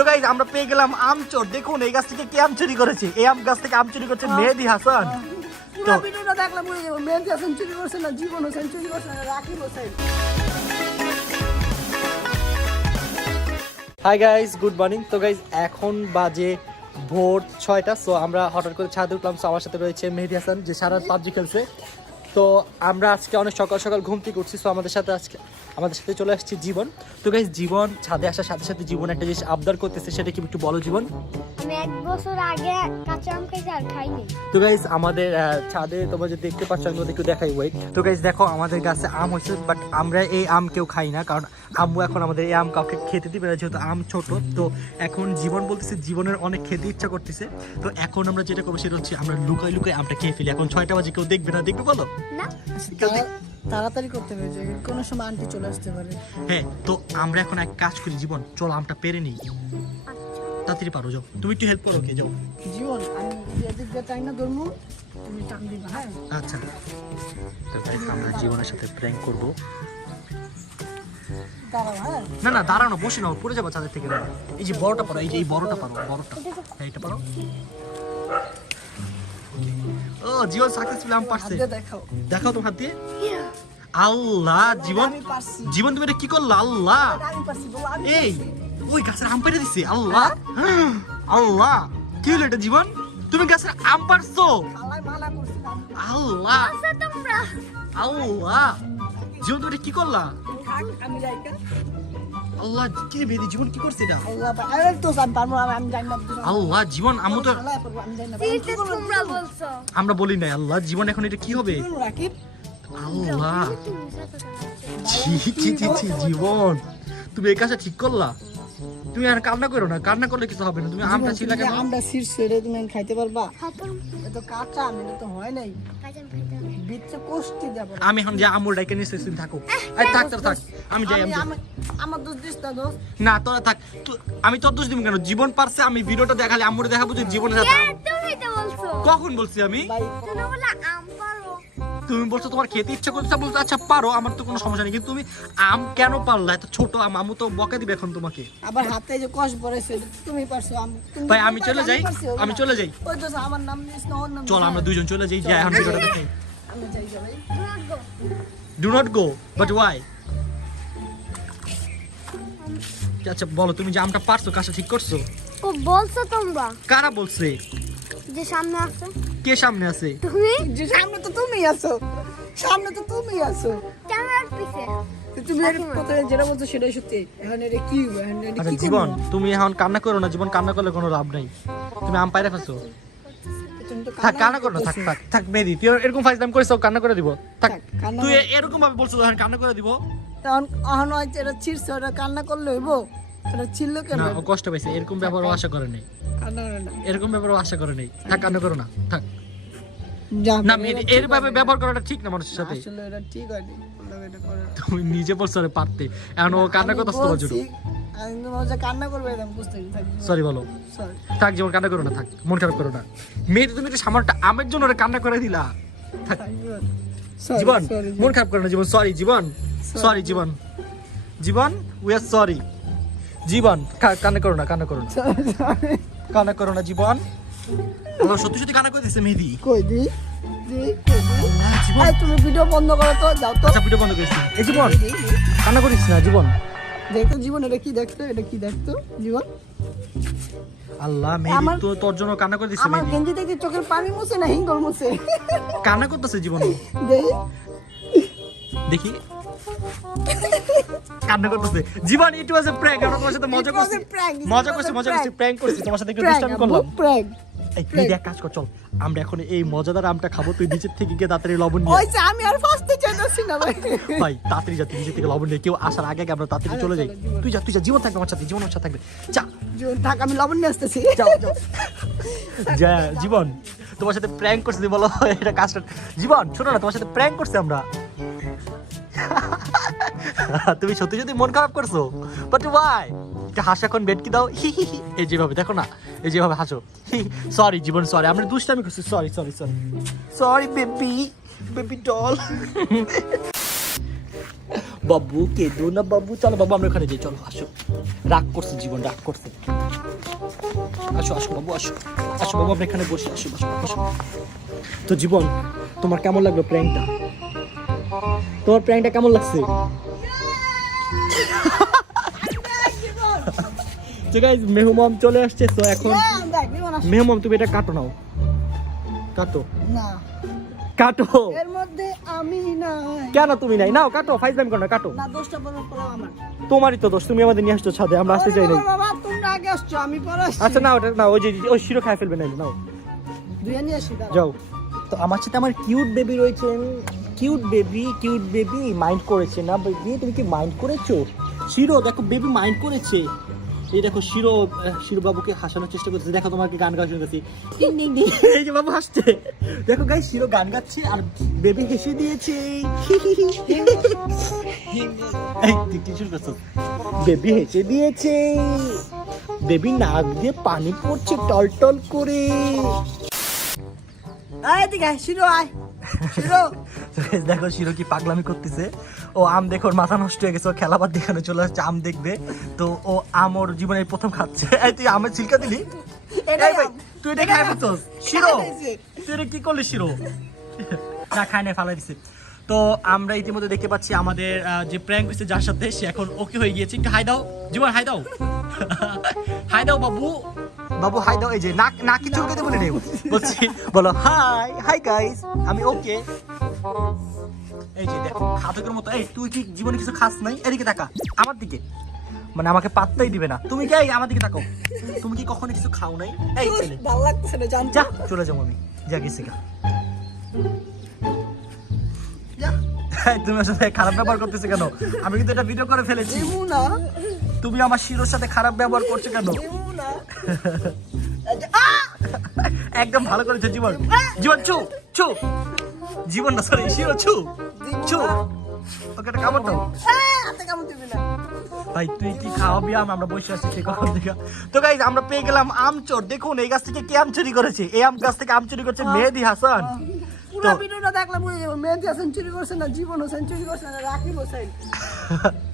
তো গাইস আমরা পেয়ে গেলাম আম চোর। দেখুন এই গাছ থেকে কে আম চুরি করেছে। এই আম গাছ থেকে আম চুরি করছে মেহেদী হাসান। পুরো ভিডিওটা দেখলাম বুঝে যাবো মেহেদী হাসান চুরি করছে না জীবন হোসেন চুরি করছে না Rakib Hossain. Hi guys, good morning. তো গাইস এখন বাজে ভোর 6টা। সো আমরা হঠাৎ করে ছাদে উঠলাম। সো আমার সাথে রয়েছে মেহেদী হাসান, যে সারা পাবজি খেলছে। তো আমরা আজকে অনেক সকাল সকাল ঘুম থেকে উঠছি। সো আমাদের সাথে চলে আসছে জীবন। তো গাইস জীবন ছাদে আসার সাথে সাথে জীবন একটা জিনিস আবদার করতেছে, সেটা কি একটু বলো জীবন। আমি 1 বছর আগে কাঁচা আম খাইছি আর খাইনি। তো গাইস আমাদের ছাদে তোমরা যদি দেখতে পাচ্ছ, আমি একটু দেখাই ওয়েট। তো গাইস দেখো আমাদের গাছে আম হয়েছে, বাট আমরা এই আম কেউ খাই না, কারণ আম্মু এখন আমাদের এই আম কাউকে খেতে দিবে না, যেহেতু আম ছোট। তো এখন জীবন বলতেছে জীবনের অনেক খেতে ইচ্ছা করতেছে। তো এখন আমরা যেটা করবো সেটা হচ্ছে আমরা লুকাই লুকাই আমটা খেয়ে ফেলি। এখন 6টা বাজে, কেউ দেখবে না, দেখবে বলো না তাড়াতাড়ি করতে হবে যে কোনো সময় আন্টি চলে আসতে পারে। হ্যাঁ, তো আমরা এখন এক কাজ করি জীবন, চলো আমটা পেরে নিই। তাড়াতাড়ি পারো, যাও তুমি একটু হেল্প করো। কে যাও জীবন আমি এদিক দিয়ে চাই না ধরবো, তুমি টান দিবা। হ্যাঁ আচ্ছা। তো গাইস আমরা জীবনের সাথে প্র্যাঙ্ক করব। দাঁড়াও। হ্যাঁ না না দাঁড়ানো, বসে নাও, পড়ে যাবো চাঁদের থেকে। এই যে বড়টা পারো, এই যে এই বড়টা পারো, বড়টা। হ্যাঁ এটা পারো। ও জীবন সাকসেসফুল আম পারছে। হাত দিয়ে দেখাও। দেখাও তোমার হাত দিয়ে। আল্লাহ জীবন, আমি পারছি। জীবন তুমি এটা কি করলা? আল্লাহ আমি পারছি বলো আমি এই ওই গাছের আম পেড়ে দিছে। আল্লাহ আল্লাহ কি হলো এটা জীবন? তুমি গাছের আম পারছো? খালাই মানা করছিলাম। আল্লাহ আচ্ছা তোমরা আল্লাহ জীবন তুমি এটা কি করলা? থাক আমি যাইকা। আল্লাহ কি রে বেদি, জীবন কি করছে এটা? আল্লাহ আরে তো আমি পারবো না, আমি জানি না। আল্লাহ জীবন আম্মু তো খালাই পারবো আমি জানি না। তিনটে তোমরা বলছো। আমরা বলি নাই। আল্লাহ জীবন এখন এটা কি হবে? রাকিব আল্লাহ ছি ছি ছি ছি জীবন, তুমি এই কাজটা ঠিক করলা? তুমি আর কান্না করো না, কান্না করলে কিছু হবে না। তুমি আমটা ছিলা কেন? আমরা শীর্ষে তুমি খাইতে পারবা? খাইতাম এ তো কাঁচা আম, এটা তো হয় নাই। খাইতাম বিচ্ছে কোষ্টি দেব। আমি এখন যে আমুল ডাইকে নিয়ে তুমি থাকো। এই থাক তোরা থাক, আমি যাই। আমি যাই। আমার দোষ দিস না দোষ। না তোরা থাক। আমি তোর দোষ দিব কেন? জীবন পারছে, আমি ভিডিওটা দেখালে আম্মুরে দেখাবো যে জীবনের সাথে। তুমি তো বলছো। কখন বলছি আমি? ভাই তুমি বললা আম পারো। তুমি বলছো তোমার খেতে ইচ্ছা করছে, বলছো আচ্ছা পারো, আমার তো কোনো সমস্যা নেই। কিন্তু তুমি আম কেন পারলা? এত ছোট আম, আম্মু তো বকা দিবে এখন তোমাকে। আবার হাতে যে কষ পড়েছে তুমি পারছো। ভাই আমি চলে যাই, আমি চলে যাই। ওই দোষ আমার নাম নিস না, ওর নাম চল আমরা দুইজন চলে যাই, যাই এখন ভিডিওটা দেখাই। আমি যাই ভাই। Do not go, but why? আচ্ছা বলো, তুমি যে আমটা পারছো কাজটা ঠিক করছো? ও বলছো তোমরা কারা বলছে? যে সামনে আছে কে সামনে আছে? তুমি যে সামনে তো তুমি আছো, সামনে তো তুমি আছো। ক্যামেরার পিছে। তুমি এর কথা যেটা বলছো সেটাই সত্যি। এখন এটা কি হবে? এখন এটা আরে কি জীবন করবো? তুমি এখন কান্না করো না। জীবন কান্না করলে কোনো লাভ নাই। তুমি আম পাইরা ফেলছো। তুমি তো থাক কান্না করো না, থাক থাক থাক মেরি, তুই এরকম ফাইজলাম করিস, কান্না করে দিব। থাক থাক, কান্না তুই করে- এরকম ভাবে বলছো, এখন কান্না করে দিব। তখন এখন হয়তো এটা ছিড়ছে, ওটা কান্না করলে হইব? এটা ছিল কেন? না ও কষ্ট পাইছে, এরকম ব্যাপারও আশা করে নাই। কান্না করে না। এরকম ব্যাপারও আশা করে নাই। থাক কান্না করো না, থাক। যা না বলে মেরি এটা এর ঠিক ভাবে হয়নি। ব্যবহার করাটা ঠিক না মানুষের সাথে। আসলে এটা ঠিক হয়নি। বললাম এটা করে না। তুমি নিজে বলছো রে পারতে, এখন ও কান্না আমি করতেছ তোমার জন্য। বলছি, আমি তো ভাবছি কান্না করবে, আমি বুঝতে পারি। সরি বলো। সরি। থাক জীবন কান্না করো না, থাক মন খারাপ করো না। মেয়েটা তুমি একটা সামান্য আমের জন্য ওরে কান্না করে দিলা। থাক জীবন, মন খারাপ করো না Jiban. Sorry Jiban, sorry Jiban, Jiban we are sorry. Jiban কান্না করো না, কান্না করো না, কান্না করো না জীবন। আমার সত্যি সত্যি কান্না করে দিচ্ছে মেহেদি। কই দি দি কই দি। আল্লাহ, জীবন এই তুমি ভিডিও বন্ধ করো তো, যাও তো। আচ্ছা ভিডিও বন্ধ করেছি। এই জীবন কান্না করিস না জীবন। দেখো জীবন, এটা কি দেখতো? এটা কি দেখতো জীবন? আল্লাহ মেহেদি আমার- তো তোর জন্য কান্না করে দিচ্ছে। আমার মেহেদি গেঞ্জি থেকে চোখের পানি মুছে না হিঙ্গল মুছে? কান্না করতেছে জীবন। দেই দেখি কান্না করতেছে জীবন। ইট ওয়াজ এ প্র্যাঙ্ক। আমরা তোমার সাথে মজা It was করছি, a prank, it মজা was করছি, a মজা করছি, প্র্যাঙ্ক করছি, তোমার সাথে একটু প্র্যাঙ্ক, দুষ্টামি করলাম। প্র্যাঙ্ক। এই তুই দেখ কাজ কর, চল আমরা এখন এই মজাদার আমটা খাবো। তুই নিচের থেকে গিয়ে তাড়াতাড়ি লবণ নিয়ে ওই যে আমি আর ফার্স্টে চাইতেছি না ভাই। ভাই তাড়াতাড়ি যা, তুই নিচে থেকে লবণ নিয়ে। কেউ আসার আগে আগে আমরা তাড়াতাড়ি আরে চলে যাই। চলো, জীবন। তুই যা, তুই যা, জীবন থাকবে আমার সাথে, জীবন আমার সাথে থাকবে। যা জীবন থাক, আমি লবণ নিয়ে আসতেছি। যাও যাও। যা জীবন, তোমার সাথে প্র্যাঙ্ক করছি বলো এটা কাজটা। জীবন শোনো না, তোমার সাথে প্র্যাঙ্ক করছি আমরা। তুমি সত্যি সত্যি মন খারাপ করছো, বাট ওয়াই? এটা হাসা এখন বেড কি দাও। এই যেভাবে দেখো না, এই যেভাবে হাসো। সরি জীবন, সরি, আমরা দুষ্টামি করছি। Sorry sorry sorry sorry baby, baby doll. বাবু কেঁদো না বাবু, চলো বাবু আমরা ওখানে যাই, চলো আসো। রাগ করছে জীবন, রাগ করছে। আসো আসো বাবু, আসো আসো বাবু, আমরা এখানে বসে, আসো আসো আসো। তো জীবন, তোমার কেমন লাগলো প্র্যাঙ্কটা? তোমার প্র্যাঙ্কটা কেমন লাগছে? তো গাইস মেহমান চলে আসছে, তো এখন মেহমান তুমি এটা কাটো নাও, কাটো না কাটো। এর মধ্যে আমি নাই। কেন তুমি নাই? নাও কাটো, ফাইজলাম করো না, কাটো। না দোষটা বলো পরে আমার। তোমারই তো দোষ, তুমি আমাদের নিয়ে আসছো ছাদে, আমরা আসতে চাই নাই। বাবা তোমরা আগে আসছো, আমি পরে আসছি। আচ্ছা না ওটা না, ওই যে ওই শিরো খাই ফেলবে না, নাও দুইয়া নিয়ে আসি দাঁড়াও। যাও। তো আমার সাথে আমার কিউট বেবি রয়েছেন, কিউট বেবি মাইন্ড করেছে না বেবি? তুমি কি মাইন্ড করেছো? শিরো দেখো বেবি মাইন্ড করেছে। এই দেখো শিরো, শিরো বাবুকে হাসানোর চেষ্টা করছে। দেখো তোমাকে গান গাওয়া শুনতেছি, টিং টিং টিং। এই যে বাবু হাসছে, দেখো গাইস শিরো গান গাচ্ছে আর বেবি হেসে দিয়েছে। এই তুই কি শুরু করছো? বেবি হেসে দিয়েছে, বেবি নাক দিয়ে পানি পড়ছে টল টল করে। আয় এদিকে আয়, শিরো আয়, শিরো। দেখো শিরো কি পাগলামি করতেছে। ও আম দেখো, ওর মাথা নষ্ট হয়ে গেছে, ও খেলাবার দেখানো চলে আসছে আম দেখবে। তো ও আম ওর জীবনের প্রথম খাচ্ছে। এই তুই আমের ছিলকা দিলি? এটাই এই ভাই, আম। তুই এটা খাই ফেলছস শিরো? খাইছে। তুই এটা কি করলি শিরো? না খাই নাই, ফালাই দিছে। তো আমরা ইতিমধ্যে দেখতে পাচ্ছি আমাদের যে প্র্যাঙ্ক হয়েছে যার সাথে, সে এখন ওকে হয়ে গিয়েছে। একটু হাই দাও জীবন, হাই দাও। হাই দাও বাবু, বাবু হাই দাও। এই যে নাক নাকি চুলকাতে বলে নেই, বলছি বলো হাই হাই গাইস, আমি ওকে। এই যে দেখো খাদকের মতো। এই তুই কি জীবনে কিছু খাস নাই? এদিকে তাকা আমার দিকে, মানে আমাকে পাত্তাই দিবে না। তুমি কি আমার দিকে তাকাও, তুমি কি কখনো কিছু খাও নাই? এই ছেলে ভালো লাগতেছে না জানতো। যা, চলে যাবো আমি, যা গেছি গা। যা। এই, তুমি ওর সাথে খারাপ ব্যবহার করতেছো কেন? আমি কিন্তু এটা ভিডিও করে ফেলেছি। দেবো না, তুমি আমার শিরোর সাথে খারাপ ব্যবহার করছো কেন? দেবো না। একদম ভালো করেছো জীবন। জীবন চু চু, জীবন না সরি শিরো চু চু। ওকে একটা কামড় দাও। হাতে কামড় দিবি না। ভাই তুই কি খাওয়াবি আম? আমরা বসে আছি সে কখন থেকে। তো গাইস আমরা পেয়ে গেলাম আম চোর। দেখুন এই গাছ থেকে কে আম চুরি করেছে। এই আম গাছ থেকে আম চুরি করছে মেহেদি হাসান। পুরো ভিডিওটা দেখলে বুঝে যাবো মেহেদি হাসান চুরি করছে না জীবন হোসেন চুরি করছে না রাকিব হোসেন।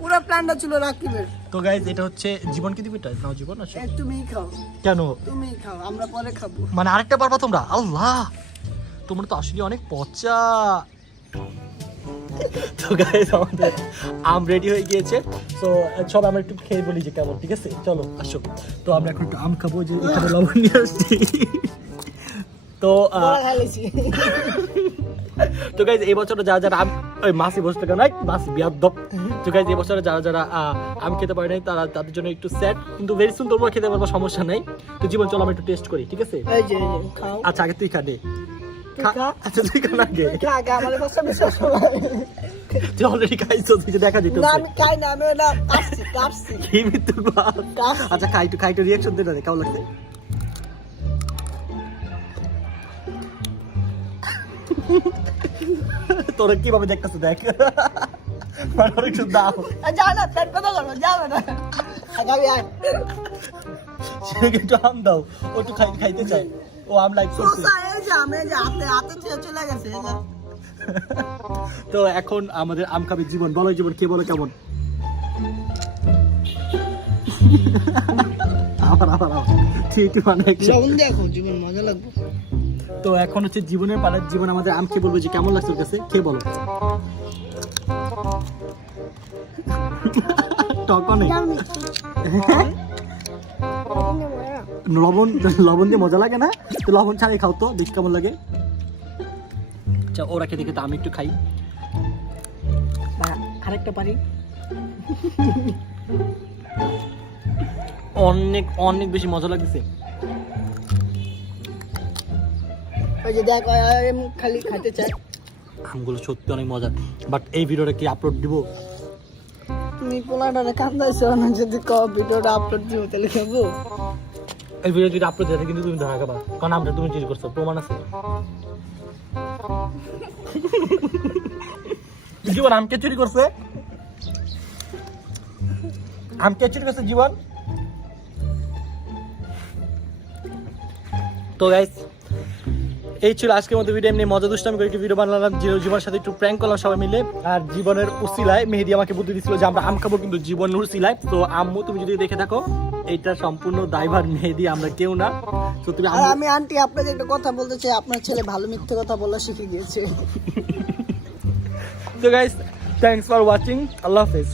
পুরো প্ল্যানটা ছিল রাকিবের। তো গাইস এটা হচ্ছে জীবন কি দিবি? নাও জীবন আসো। তুমিই খাও, কেন? তুমিই খাও, আমরা পরে খাবো। মানে আরেকটা পারবা তোমরা? আল্লাহ, তোমরা তো আসলে অনেক পচা। তো গাইস আমাদের আম রেডি হয়ে গিয়েছে। তো চলো আমরা একটু খেয়ে বলি যে কেমন, ঠিক আছে? চলো আসো। তো আমরা এখন একটু আম খাবো, যে এখানে লবণ নিয়ে আসছি। তো খাইছি। তো গাইস এই বছর যারা যারা আম, ওই মাসি বসতে কেন মাস বিয়াদব। তো গাইস এই বছর যারা যারা আম খেতে পারে নাই তারা, তাদের জন্য একটু স্যাড, কিন্তু ভেরি সুন তোমরা খেতে পারবো, সমস্যা নাই। তো জীবন চলো আমরা একটু টেস্ট করি, ঠিক আছে? এই যে খাও। আচ্ছা আগে তুই খা দে। খা। আচ্ছা তুই খা না আগে। আগে আমার কথা বিশ্বাস করো। তুই অলরেডি খাইছো, তুই যে দেখা যেত। না আমি খাই না, আমি ওটা কাটছি। কি মৃত্যু বাপ। আচ্ছা খাই একটু রিয়াকশন দে না রে, কেমন লাগছে? তোরা কিভাবে দেখতেছ দেখ, মানে ওর একটু দাও। যাও না, পেট কথা করো, যাবে না। আগামী আয়। সে একটু আম দাও, ও একটু খাইতে চায়, ও আম লাইক করছে। এই যে আমি যে হাতে চলে গেছে। তো এখন আমাদের আম খাবে জীবন। বলো জীবন, কে বলো কেমন? আবার ঠিক মানে লবণ দেখো জীবন মজা লাগবে। তো এখন হচ্ছে জীবনের পালার। জীবন আমাদের আম খেয়ে বলবো যে কেমন লাগছে ওর কাছে, খেয়ে বলো। টক নেই, লবণ লবণ দিয়ে মজা লাগে না? তো লবণ ছাড়াই খাও তো, দেখি কেমন লাগে। আচ্ছা ওরা খেতে খেতে আমি একটু খাই। আরেকটা পারি। অনেক অনেক বেশি মজা লাগতেছে। ওই যে দেখ খালি খাইতে চাই। আমগুলো সত্যি অনেক মজা, বাট এই ভিডিওটা কি আপলোড দিব? তুমি পোলাটারে কান্দাইছো না, যদি ভিডিওটা আপলোড দিব তাহলে খাবো। এই ভিডিও যদি আপলোড দেয় কিন্তু তুমি ধরা খাবা, কারণ আমরা তুমি চুরি করছো, প্রমাণ আছে। জীবন আমকে চুরি করছে, আমকে চুরি করছে জীবন। তো গাইস এই ছিল আজকের মতো ভিডিও। এমনি মজা দুষ্টামি করে একটু ভিডিও বানালাম, জীবনের সাথে একটু প্র্যাঙ্ক করলাম সবাই মিলে। আর জীবনের উসিলায় মেহেদি আমাকে বুদ্ধি দিচ্ছিল যে আমরা আম খাবো, কিন্তু জীবন উসিলায়। তো আম্মু তুমি যদি দেখে থাকো, এইটা সম্পূর্ণ দায়ভার মেহেদি, আমরা কেউ না। তো তুমি আর আমি আন্টি আপনাদের একটা কথা বলতে চাই, আপনার ছেলে ভালো মিথ্যে কথা বলা শিখে গিয়েছে। তো গাইস, থ্যাঙ্কস ফর ওয়াচিং, আল্লাহ হাফেজ।